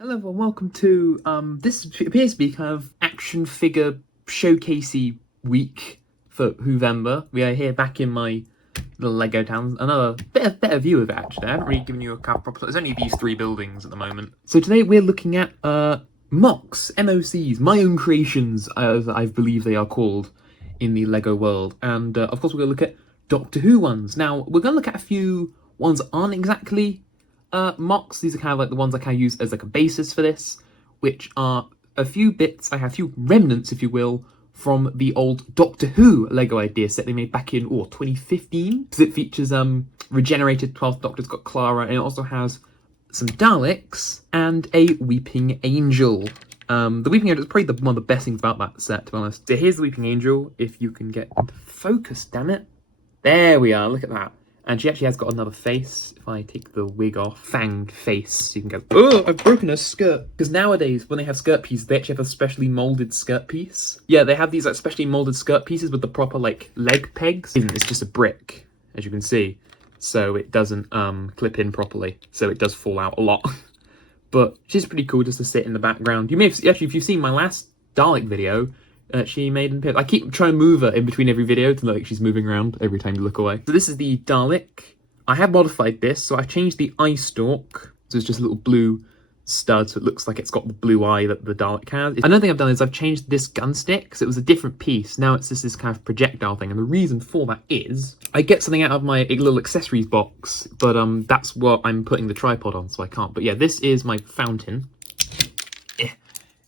Hello everyone, welcome to this appears to be kind of action figure showcasey week for WHOvember. We are here back in my little Lego town. Another better view of it actually. I haven't really given you a proper. There's only these three buildings at the moment. So today we're looking at MOCs, MOCs, my own creations, as I believe they are called in the Lego world. And of course we're going to look at Doctor Who ones. Now we're going to look at a few ones that aren't exactly MOCs. These are kind of like the ones I kind of use as like a basis for this, which are a few bits, I have a few remnants, if you will, from the old Doctor Who Lego idea set they made back in 2015, because it features regenerated 12th Doctor. It's got Clara, and it also has some Daleks and a Weeping Angel. The Weeping Angel is probably one of the best things about that set, to be honest. So here's the Weeping Angel, if you can get into focus, damn it. There we are, look at that. And she actually has got another face. If I take the wig off, fanged face, you can go, oh, I've broken her skirt. Because nowadays, when they have skirt pieces, they actually have a specially molded skirt piece. Yeah, they have these like specially molded skirt pieces with the proper like leg pegs. It's just a brick, as you can see. So it doesn't clip in properly. So it does fall out a lot. But she's pretty cool just to sit in the background. You may have, actually, if you've seen my last Dalek video, she made an appearance. I keep trying to move her in between every video to look like she's moving around every time you look away. So this is the Dalek. I have modified this, so I changed the eye stalk. So it's just a little blue stud, so it looks like it's got the blue eye that the Dalek has. Another thing I've done is I've changed this gun stick, because it was a different piece. Now it's just this kind of projectile thing, and the reason for that is I get something out of my little accessories box, but that's what I'm putting the tripod on, so I can't. But yeah, this is my fountain.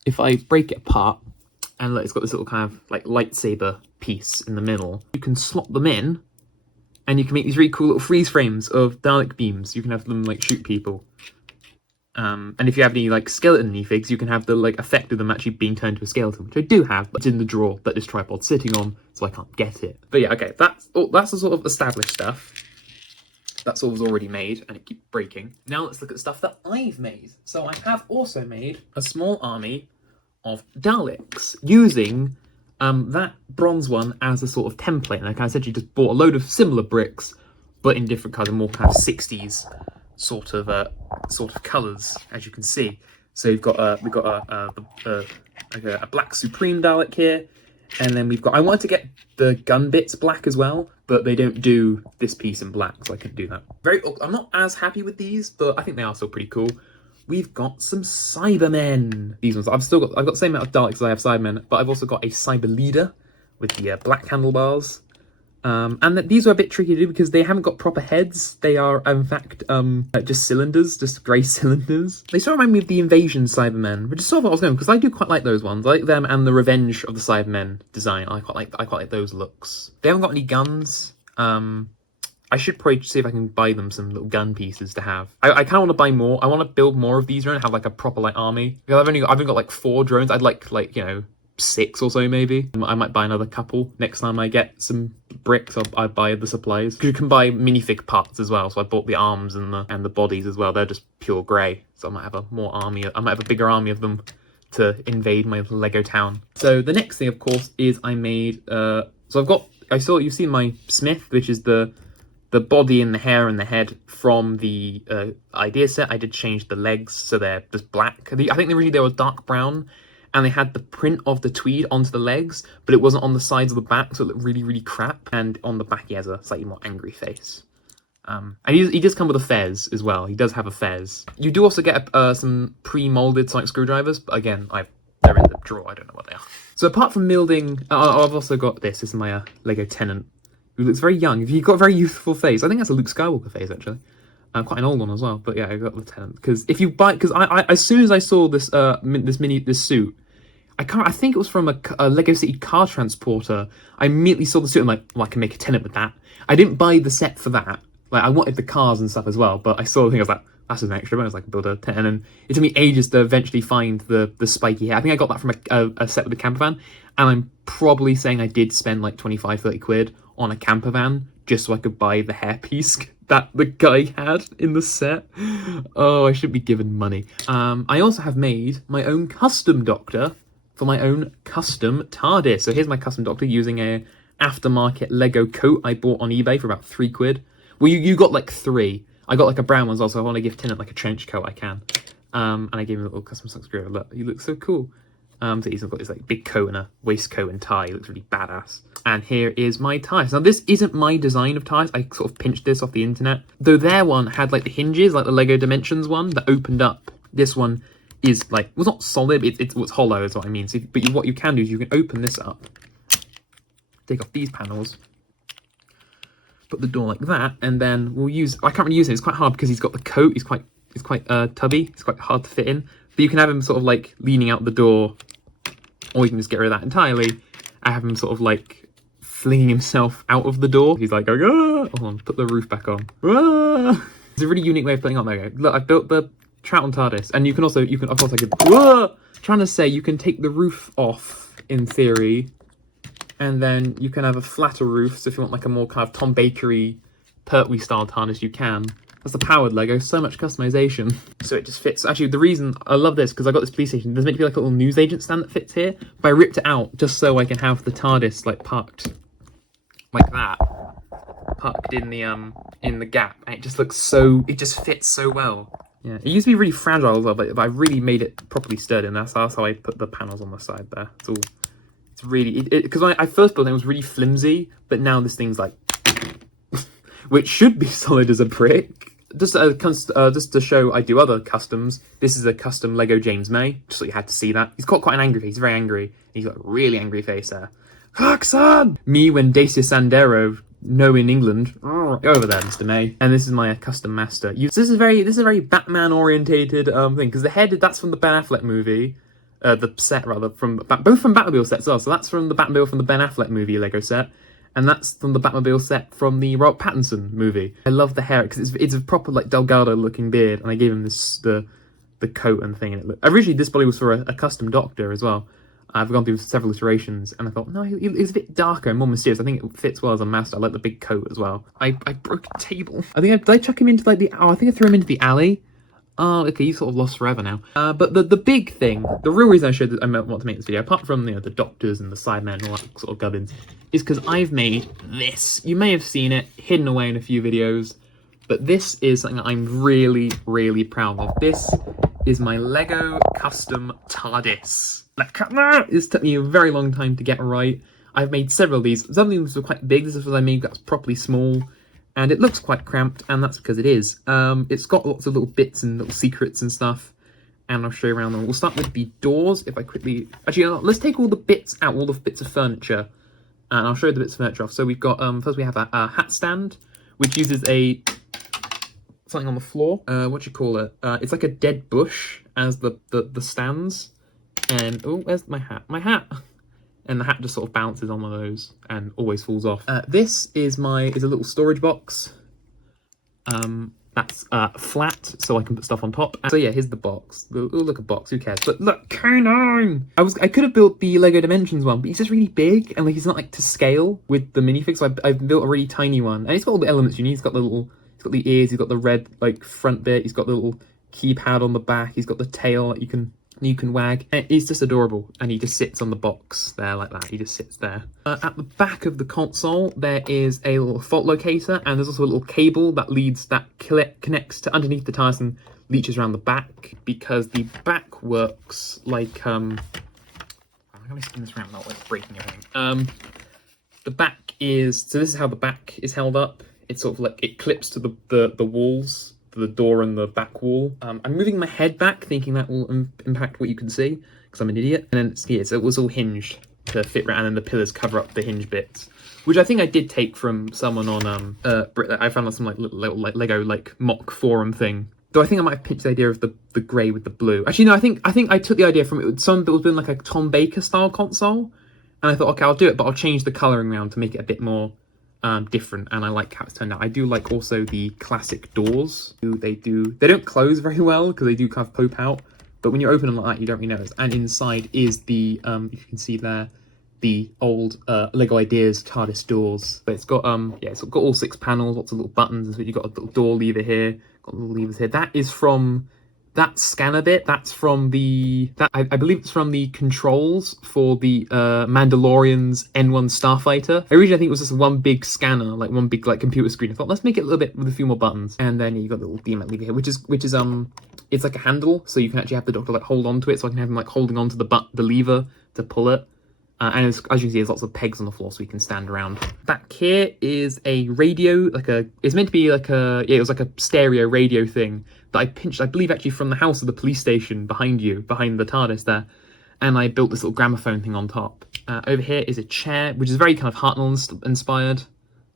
If I break it apart, and look, it's got this little kind of like lightsaber piece in the middle. You can slot them in, and you can make these really cool little freeze frames of Dalek beams. You can have them like shoot people. And if you have any like skeleton minifigs, you can have the like effect of them actually being turned to a skeleton, which I do have, but it's in the drawer that this tripod's sitting on, so I can't get it. But yeah, okay, that's the sort of established stuff. That's all was already made, and it keeps breaking. Now let's look at stuff that I've made. So I have also made a small army of Daleks using that bronze one as a sort of template, and I kind of essentially just bought a load of similar bricks but in different colours, more kind of 60s sort of colours, as you can see. So we've got a black Supreme Dalek here, and then we've got, I wanted to get the gun bits black as well, but they don't do this piece in black, so I couldn't do that. I'm not as happy with these, but I think they are still pretty cool. We've got some Cybermen. These ones, I've got the same amount of Daleks as I have Cybermen, but I've also got a Cyber Leader with the black handlebars. And these are a bit tricky to do because they haven't got proper heads. They are, in fact, just cylinders, just grey cylinders. They sort of remind me of the Invasion Cybermen, which is sort of what I was going, because I do quite like those ones. I like them and the Revenge of the Cybermen design. I quite like those looks. They haven't got any guns. I should probably see if I can buy them some little gun pieces to have. I kind of want to buy more. I want to build more of these and have like a proper like army. Because I've only got like 4 drones. I'd like you know, 6 or so maybe. I might buy another couple next time I get some bricks. I buy the supplies. Because you can buy minifig parts as well. So I bought the arms and the bodies as well. They're just pure grey. So I might have a bigger army of them to invade my Lego town. So the next thing, of course, is I made. You've seen my Smith, which is the body and the hair and the head from the idea set. I did change the legs, so they're just black. I think originally they were dark brown, and they had the print of the tweed onto the legs, but it wasn't on the sides of the back, so it looked really, really crap. And on the back, he has a slightly more angry face. And he does come with a fez as well. He does have a fez. You do also get some pre-molded sonic screwdrivers, but again, they're in the drawer. I don't know what they are. So apart from milding, I've also got this. This is my Lego Tenant, who looks very young. You've got a very youthful face. I think that's a Luke Skywalker face, actually. Quite an old one as well. But yeah, I got Lieutenant. Because if you buy, because I as soon as I saw this this suit, I think it was from a Lego City car transporter. I immediately saw the suit and I'm like, well, I can make a Tenant with that. I didn't buy the set for that. Like, I wanted the cars and stuff as well, but I saw the thing. I was like, that's an extra bonus. I can build a Tenant. And it took me ages to eventually find the spiky hair. I think I got that from a set with a camper van, and I'm probably saying I did spend like 25-30 quid on a camper van just so I could buy the hairpiece that the guy had in the set. Oh, I should be given money. I also have made my own custom Doctor for my own custom TARDIS. So here's my custom Doctor using a aftermarket Lego coat I bought on eBay for about 3 quid. Well, you got like 3. I got like a brown one as well, so if I want to give Tennant like a trench coat, I can. And I gave him a little custom socks screw. Look, he looks so cool. So he's got this like big coat and a waistcoat and tie. He looks really badass. And here is my TARDIS. Now this isn't my design of TARDIS. I sort of pinched this off the internet. Though their one had like the hinges, like the Lego Dimensions one that opened up. This one is like, well, it's not solid. It's hollow is what I mean. So, what you can do is you can open this up, take off these panels, put the door like that, and then we'll use. I can't really use it. It's quite hard because he's got the coat. He's quite tubby. It's quite hard to fit in. But you can have him sort of like leaning out the door, or you can just get rid of that entirely. I have him sort of like flinging himself out of the door. He's like going, ah! Hold on, put the roof back on. Ah! It's a really unique way of putting up Lego. Look, I've built the Troughton TARDIS, and you can of course I could. Ah! Trying to say you can take the roof off in theory, and then you can have a flatter roof. So if you want like a more kind of Tom Bakery, Pertwee style TARDIS, you can. That's the powered Lego, so much customization. So it just fits. Actually, the reason I love this, because I got this police station, there's meant to be like a little newsagent stand that fits here, but I ripped it out just so I can have the TARDIS like parked like that. Parked in the gap. And it just looks so, it just fits so well. Yeah, it used to be really fragile as well, but I really made it properly sturdy, and that's how I put the panels on the side there. It's really, because when I first built it, it was really flimsy, but now this thing's like, which should be solid as a brick. Just to show I do other customs, this is a custom Lego James May, just so you had to see that. He's got quite an angry face, he's very angry. He's got a really angry face there. Clarkson! Me when Dacia Sandero, no in England. Go over there, Mr. May. And this is my custom master. This is a very Batman orientated thing, because the head, that's from the Ben Affleck movie. The set rather, both from Batmobile sets as well. So that's from the Batmobile from the Ben Affleck movie Lego set. And that's from the Batmobile set from the Robert Pattinson movie. I love the hair because it's a proper like Delgado looking beard, and I gave him the coat and thing. And originally this body was for a custom Doctor as well. I've gone through several iterations, and I thought no, he's a bit darker and more mysterious. I think it fits well as a master. I like the big coat as well. I broke a table. Did I chuck him into like the? Oh, I think I threw him into the alley. Oh, okay, he's sort of lost forever now. But the big thing, the real reason I want to make this video, apart from the Doctors and the Sidemen and all that sort of gubbins, is because I've made this. You may have seen it hidden away in a few videos, but this is something that I'm really, really proud of. This is my Lego custom TARDIS. This took me a very long time to get right. I've made several of these. Some of these were quite big. This is what I made that's properly small. And it looks quite cramped, and that's because it is. It's got lots of little bits and little secrets and stuff, and I'll show you around them. We'll start with the doors, if I quickly... Actually, let's take all the bits out, all the bits of furniture, and I'll show you the bits of furniture off. So we've got, first we have a hat stand, which uses something on the floor. What do you call it? It's like a dead bush as the stands. And, oh, where's my hat? My hat! And the hat just sort of bounces on one of those and always falls off. This is a little storage box. That's flat, so I can put stuff on top. So yeah, here's the box. Oh, look, a box. Who cares? But look, K9! I could have built the Lego Dimensions one, but he's just really big and like he's not like to scale with the minifig. So I've built a really tiny one, and it's got all the elements you need. He's got the ears. He's got the red like front bit. He's got the little keypad on the back. He's got the tail that you can wag. And he's just adorable, and he just sits on the box there like that. He just sits there. At the back of the console there is a little fault locator, and there's also a little cable that connects to underneath the TARDIS and leaches around the back, because the back works like I'm gonna spin this around without like breaking everything. The back is, so this is how the back is held up. It's sort of like it clips to the walls, the door and the back wall. I'm moving my head back, thinking that will impact what you can see, because I'm an idiot. And then yeah, so it was all hinged to fit around, and the pillars cover up the hinge bits, which I think I did take from someone on I found on some like little like Lego like MOC forum thing. Though I think I might have pitched the idea of the grey with the blue. Actually, no, I think I took the idea from some that was doing like a Tom Baker style console, and I thought, okay, I'll do it, but I'll change the colouring around to make it a bit more different, and I like how it's turned out. I do like also the classic doors. They don't close very well because they do kind of poke out, but when you open them like that, you don't really notice. And inside is the if you can see there, the old Lego Ideas TARDIS doors. But it's got it's got all 6 panels, lots of little buttons, and so you've got a little door lever here, got little levers here. That is from that scanner bit. That's from I believe it's from the controls for the Mandalorian's N1 Starfighter. Originally I think it was just one big scanner, like one big like computer screen. I thought let's make it a little bit with a few more buttons. And then you got the little DMAT lever here, which is it's like a handle, so you can actually have the Doctor like hold on to it, so I can have him like holding on to the lever to pull it. And as you can see, there's lots of pegs on the floor so we can stand around. Back here is a radio, it's meant to be like it was like a stereo radio thing that I pinched, I believe actually from the house of the police station behind the TARDIS there. And I built this little gramophone thing on top. Over here is a chair, which is very kind of Hartnell inspired.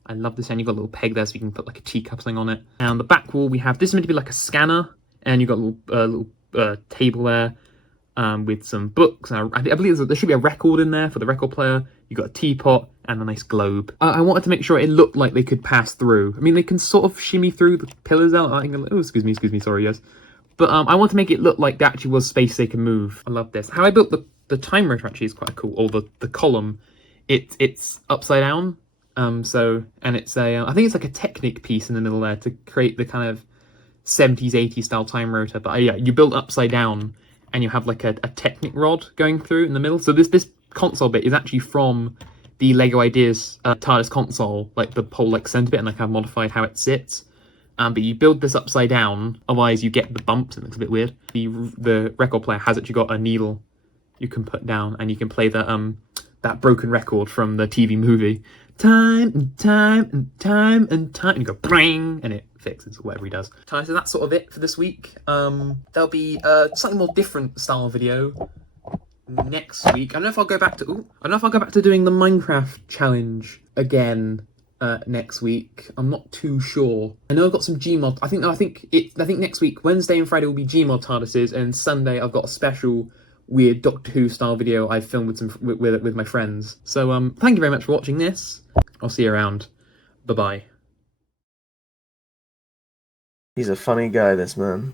I love this, and you've got a little peg there so you can put like a teacup thing on it. And on the back wall we have, this is meant to be like a scanner, and you've got a little table there. With some books. I believe there should be a record in there for the record player. You've got a teapot and a nice globe. I wanted to make sure it looked like they could pass through. I mean, they can sort of shimmy through the pillars out. Oh, excuse me, sorry, yes. But I want to make it look like there actually was space they can move. I love this. How I built the time rotor actually is quite cool. Or the column, it's upside down. And it's I think it's like a Technic piece in the middle there to create the kind of 70s, 80s style time rotor. But yeah, you build upside down, and you have like a Technic rod going through in the middle. So this console bit is actually from the LEGO Ideas TARDIS console, like the whole like center bit, and like I've modified how it sits. But you build this upside down, otherwise you get the bumps and it looks a bit weird. The record player has actually got a needle you can put down, and you can play that broken record from the TV movie. Time and time and time and time, and you go bang, and it fixes whatever he does. So that's sort of it for this week. There'll be a slightly more different style video next week. I don't know if I'll go back to doing the Minecraft challenge again next week. I'm not too sure. I know I've got some Gmod. I think next week, Wednesday and Friday will be Gmod TARDISes, and Sunday I've got a special weird Doctor Who style video I've filmed with my friends. So thank you very much for watching this. I'll see you around. Bye bye. He's a funny guy, this man.